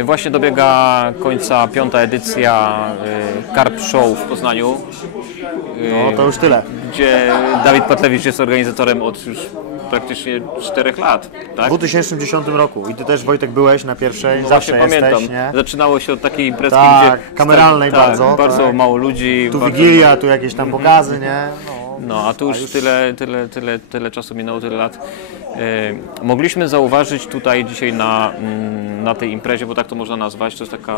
E, Właśnie dobiega końca piąta edycja e, Carp Show w Poznaniu, No to już tyle. gdzie Dawid Patlewicz jest organizatorem od już praktycznie 4 lat. W Tak? 2010 roku. I ty też Wojtek byłeś na pierwszej, No zawsze jesteś, pamiętam. nie? Zaczynało się od takiej imprezki, Tak, gdzie kameralnej tak, bardzo, bardzo tak. mało ludzi. Tu bardzo, Wigilia, tu jakieś tam pokazy, nie? No. No, a tu już tyle, tyle, tyle, tyle czasu minęło, tyle lat. E, mogliśmy zauważyć tutaj dzisiaj na, mm, na tej imprezie, bo tak to można nazwać, to jest taka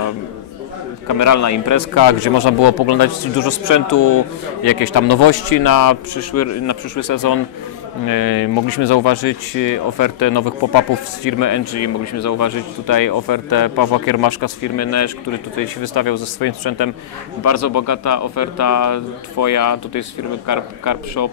kameralna imprezka, gdzie można było poglądać dużo sprzętu, jakieś tam nowości na przyszły, na przyszły sezon. E, Mogliśmy zauważyć e, ofertę nowych pop-upów z firmy NG, mogliśmy zauważyć tutaj ofertę Pawła Kiermaszka z firmy Nesz, który tutaj się wystawiał ze swoim sprzętem. Bardzo bogata oferta Twoja tutaj z firmy Carp, Carp Shop.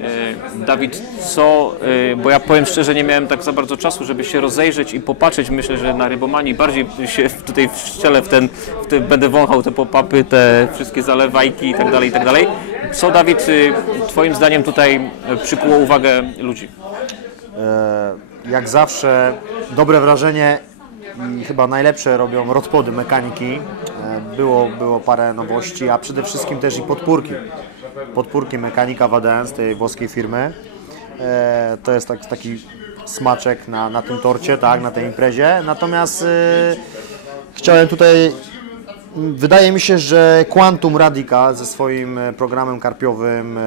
E, Dawid, co, bo ja powiem szczerze, nie miałem tak za bardzo czasu, żeby się rozejrzeć i popatrzeć. Myślę, że na rybomanii bardziej się tutaj wścielę w ten, w ten będę wąchał te pop-upy, te wszystkie zalewajki i tak dalej, tak dalej. Co, Dawid, e, Twoim zdaniem tutaj e, przykuło uwagę ludzi? E, jak zawsze dobre wrażenie i chyba najlepsze robią rodpody mechaniki. E, Było, było parę nowości, a przede wszystkim też i podpórki. Podpórki mechanika Vadens, tej włoskiej firmy. E, To jest tak, taki smaczek na, na tym torcie, tak, na tej imprezie. Natomiast chciałem tutaj Wydaje mi się, że Quantum Radical ze swoim e, programem karpiowym e,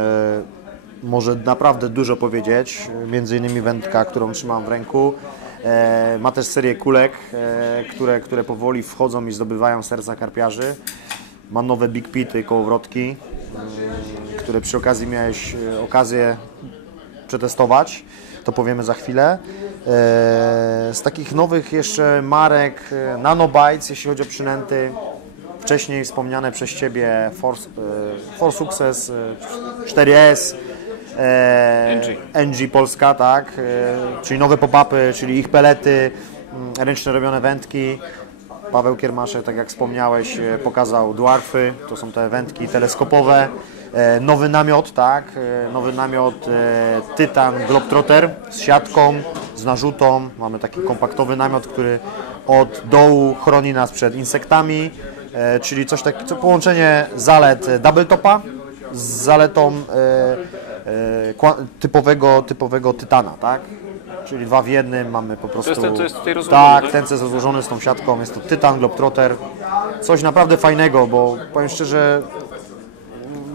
może naprawdę dużo powiedzieć. Między innymi wędka, którą trzymam w ręku. E, Ma też serię kulek, e, które, które powoli wchodzą i zdobywają serca karpiarzy. Ma nowe Big Pity, kołowrotki, e, które przy okazji miałeś e, okazję przetestować. To powiemy za chwilę. E, Z takich nowych jeszcze marek e, Nanobytes, jeśli chodzi o przynęty. Wcześniej wspomniane przez Ciebie Force, e, For Success e, 4S, e, NG. NG Polska, tak, e, czyli nowe pop-upy, czyli ich pelety, mm, ręcznie robione wędki. Paweł Kiermaszek, tak jak wspomniałeś, e, pokazał dwarfy, to są te wędki teleskopowe. Nowy namiot, tak, nowy namiot Titan Globetrotter z siatką, z narzutą. Mamy taki kompaktowy namiot, który od dołu chroni nas przed insektami, czyli coś takiego, co połączenie zalet e, double topa z zaletą e, e, typowego, typowego tytana, tak? Czyli dwa w jednym, mamy po prostu... jest ten, co jest tutaj rozłożony, Tak, tak? ten, co jest rozłożony z tą siatką, jest to Tytan Globetrotter. Coś naprawdę fajnego, bo powiem szczerze,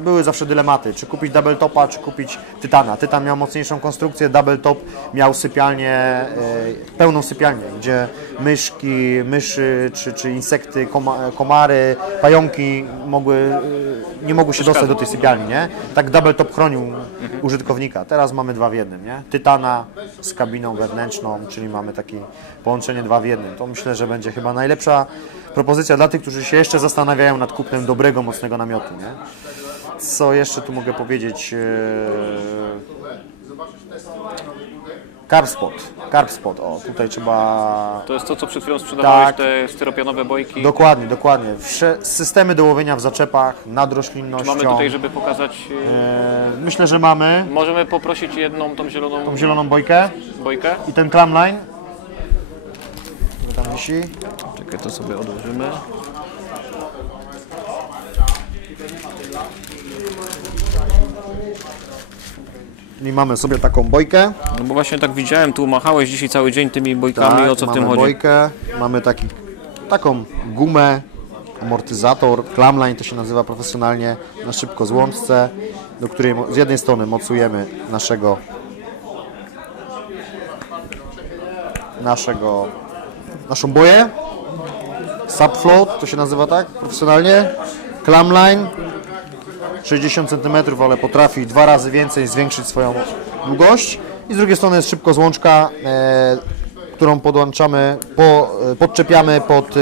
były zawsze dylematy, czy kupić double topa, czy kupić Tytana. Tytan miał mocniejszą konstrukcję, double top miał sypialnię, e, pełną sypialnię, gdzie myszki, myszy, czy, czy insekty, koma, komary, pająki mogły, e, nie mogły się dostać do tej sypialni, nie? Tak double top chronił użytkownika. Teraz mamy dwa w jednym, nie? Tytana z kabiną wewnętrzną, czyli mamy takie połączenie dwa w jednym. To myślę, że będzie chyba najlepsza propozycja dla tych, którzy się jeszcze zastanawiają nad kupnem dobrego, mocnego namiotu, nie? Co jeszcze tu mogę powiedzieć? Carpspot. Carpspot, o tutaj trzeba... To jest to, co przed chwilą sprzedawałeś, Tak. te styropianowe bojki. Dokładnie, dokładnie. Wsze- Systemy do łowienia w zaczepach, nad roślinnością. Mamy tutaj, żeby pokazać... e, E, Myślę, że mamy Możemy poprosić jedną tą zieloną tą zieloną bojkę bojkę? i ten clamline. Tam wisi. Czekaj, to sobie odłożymy. I mamy sobie taką bojkę. No bo właśnie tak widziałem, tu machałeś dzisiaj cały dzień tymi bojkami, o co w Tak, mamy tym chodzi? bojkę, mamy taki, taką gumę, amortyzator, clamline to się nazywa profesjonalnie, na szybko złączce, do której z jednej strony mocujemy naszego naszego naszą boję, subfloat, to się nazywa tak profesjonalnie, clamline 60 cm, ale potrafi dwa razy więcej zwiększyć swoją długość. I z drugiej strony jest szybko złączka, e, którą podłączamy, po, e, podczepiamy pod e,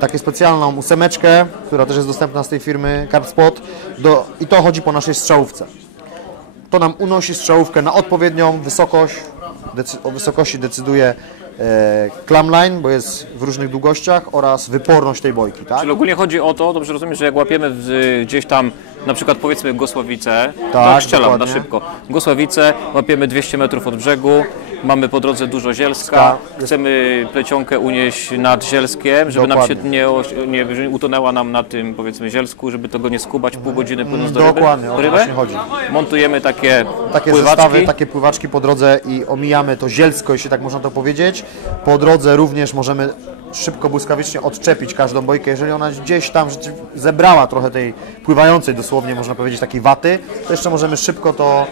taką specjalną ósemeczkę, która też jest dostępna z tej firmy Carpspot do, i to chodzi po naszej strzałówce. To nam unosi strzałówkę na odpowiednią wysokość. O wysokości decyduje clamline, bo jest w różnych długościach oraz wyporność tej bojki. Tak? Czyli ogólnie chodzi o to, dobrze rozumiem, że jak łapiemy w, gdzieś tam, na przykład powiedzmy Gosławice, Tak, tak, strzelam na szybko, Gosławice, łapiemy 200 metrów od brzegu, Mamy po drodze dużo zielska. Ska. Chcemy plecionkę unieść nad zielskiem, żeby nam się Dokładnie. nie, nie utonęła nam na tym powiedzmy zielsku, żeby tego nie skubać pół godziny płynąc do ryby. Dokładnie, o to rybę. właśnie chodzi. Montujemy takie, takie pływaczki. zestawy, takie pływaczki po drodze i omijamy to zielsko, jeśli tak można to powiedzieć. Po drodze również możemy szybko, błyskawicznie odczepić każdą bojkę. Jeżeli ona gdzieś tam zebrała trochę tej pływającej dosłownie, można powiedzieć, takiej waty, to jeszcze możemy szybko to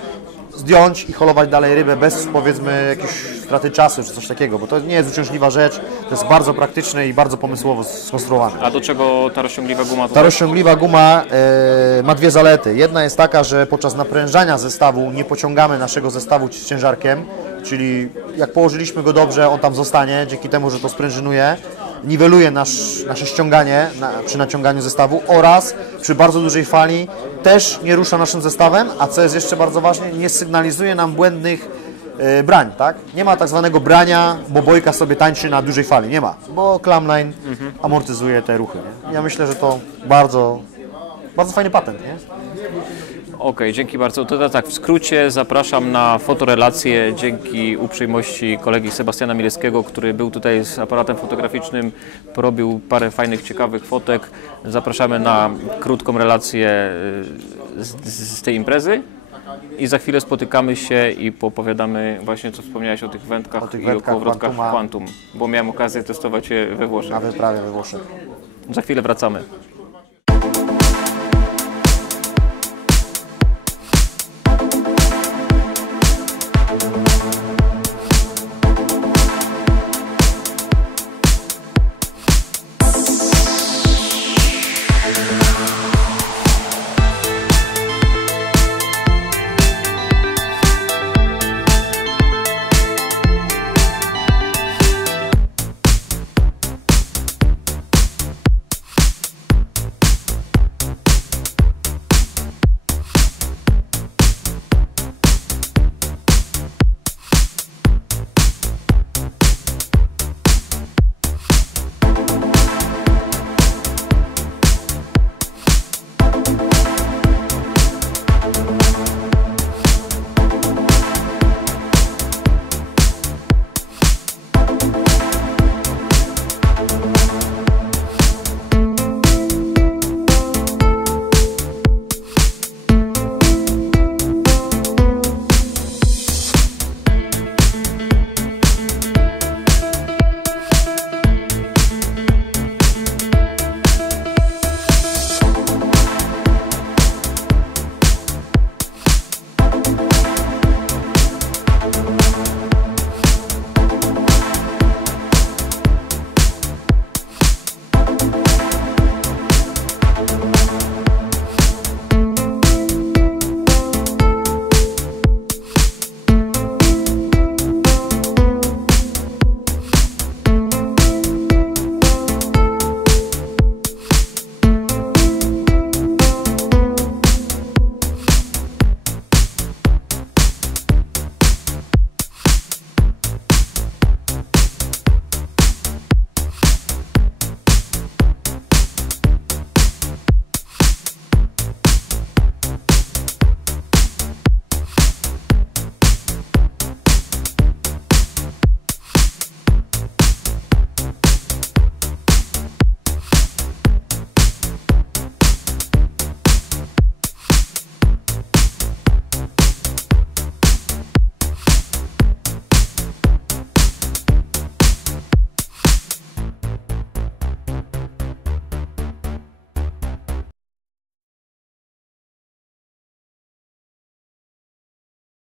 zdjąć i holować dalej rybę bez powiedzmy jakiejś straty czasu czy coś takiego, bo to nie jest uciążliwa rzecz, to jest bardzo praktyczne i bardzo pomysłowo skonstruowane. A do czego ta rozciągliwa guma? Ta Tutaj? rozciągliwa guma e, ma dwie zalety. Jedna jest taka, że podczas naprężania zestawu nie pociągamy naszego zestawu z ciężarkiem, czyli jak położyliśmy go dobrze, on tam zostanie, dzięki temu, że to sprężynuje, niweluje nasz, nasze ściąganie na, przy naciąganiu zestawu oraz przy bardzo dużej fali też nie rusza naszym zestawem, a co jest jeszcze bardzo ważne, nie sygnalizuje nam błędnych e, brań, tak? Nie ma tak zwanego brania, bo bojka sobie tańczy na dużej fali, nie ma, bo clamline amortyzuje te ruchy. Nie? Ja myślę, że to bardzo, bardzo fajny patent, nie? Okej, dzięki bardzo. To tak, w skrócie zapraszam na fotorelację dzięki uprzejmości kolegi Sebastiana Mieleckiego, który był tutaj z aparatem fotograficznym, porobił parę fajnych, ciekawych fotek. Zapraszamy na krótką relację y, z, z tej imprezy. I za chwilę spotykamy się i popowiadamy właśnie, co wspomniałeś o tych wędkach O tych i wędkach o kołowrotkach. Quantum, bo miałem okazję testować je we Włoszech. Na wyprawie we Włoszech. Za chwilę wracamy.